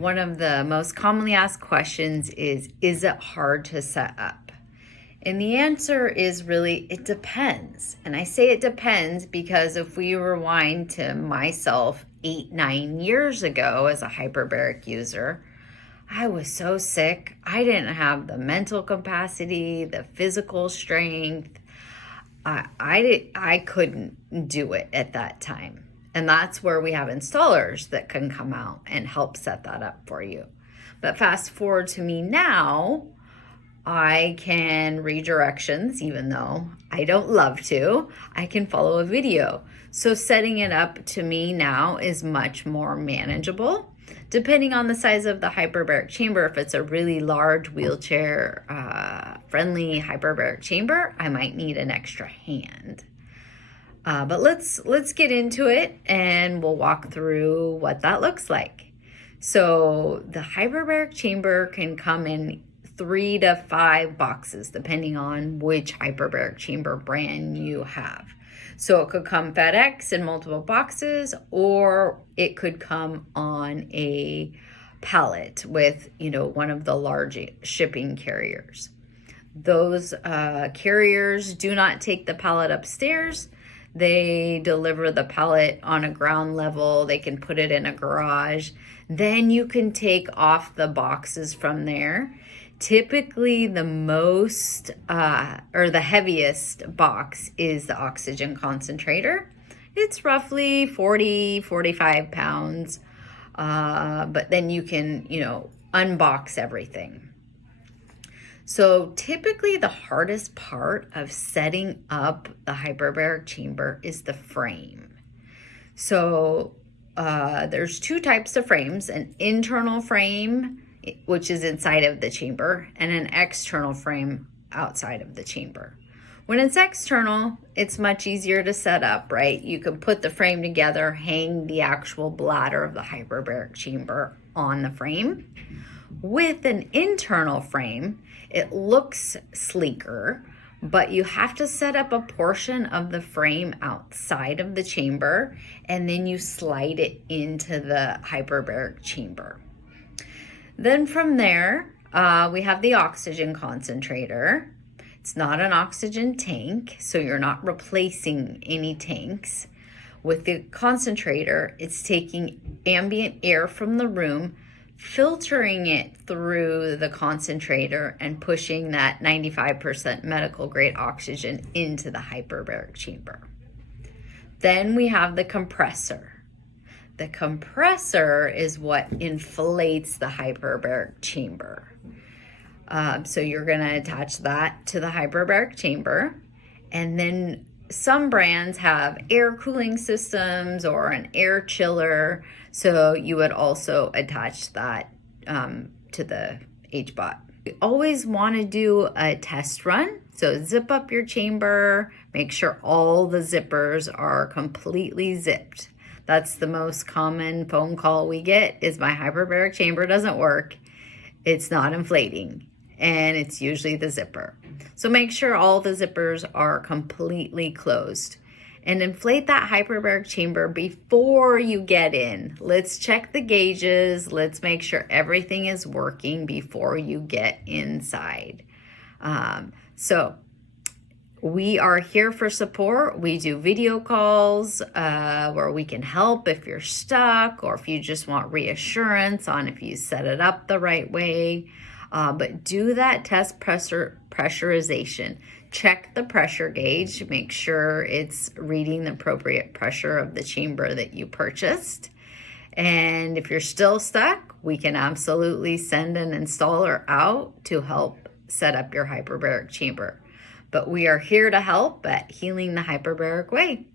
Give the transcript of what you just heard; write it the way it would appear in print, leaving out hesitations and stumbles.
one of the most commonly asked questions is it hard to set up? And the answer is really, it depends. And I say it depends because if we rewind to myself 8-9 years ago as a hyperbaric user, I was so sick. I didn't have the mental capacity, the physical strength. I couldn't do it at that time. And that's where we have installers that can come out and help set that up for you. But fast forward to me now, I can read directions, even though I don't love to. I can follow a video. So setting it up to me now is much more manageable. Depending on the size of the hyperbaric chamber, if it's a really large wheelchair friendly hyperbaric chamber, I might need an extra hand. But let's get into it and we'll walk through what that looks like. So the hyperbaric chamber can come in 3 to 5 boxes, depending on which hyperbaric chamber brand you have. So it could come FedEx in multiple boxes, or it could come on a pallet with, one of the large shipping carriers. Those carriers do not take the pallet upstairs. They deliver the pallet on a ground level. They can put it in a garage. Then you can take off the boxes from there. Typically the most or the heaviest box is the oxygen concentrator. It's roughly 40-45 pounds, but then you can unbox everything. So typically the hardest part of setting up the hyperbaric chamber is the frame. So there's 2 types of frames: an internal frame, which is inside of the chamber, and an external frame outside of the chamber. When it's external, it's much easier to set up, right? You can put the frame together, hang the actual bladder of the hyperbaric chamber on the frame. With an internal frame, it looks sleeker, but you have to set up a portion of the frame outside of the chamber, and then you slide it into the hyperbaric chamber. Then from there, we have the oxygen concentrator. It's not an oxygen tank, so you're not replacing any tanks. With the concentrator, it's taking ambient air from the room, filtering it through the concentrator, and pushing that 95% medical grade oxygen into the hyperbaric chamber. Then we have the compressor. The compressor is what inflates the hyperbaric chamber. So you're going to attach that to the hyperbaric chamber. And then some brands have air cooling systems or an air chiller. So you would also attach that to the Hbot. You always want to do a test run. So zip up your chamber, make sure all the zippers are completely zipped. That's the most common phone call we get is my hyperbaric chamber doesn't work. It's not inflating, and it's usually the zipper. So make sure all the zippers are completely closed and inflate that hyperbaric chamber before you get in. Let's check the gauges. Let's make sure everything is working before you get inside. So we are here for support. We do video calls where we can help if you're stuck or if you just want reassurance on if you set it up the right way. But do that test pressurization. Check the pressure gauge. Make sure it's reading the appropriate pressure of the chamber that you purchased. And if you're still stuck, we can absolutely send an installer out to help set up your hyperbaric chamber. But we are here to help at Healing the Hyperbaric Way.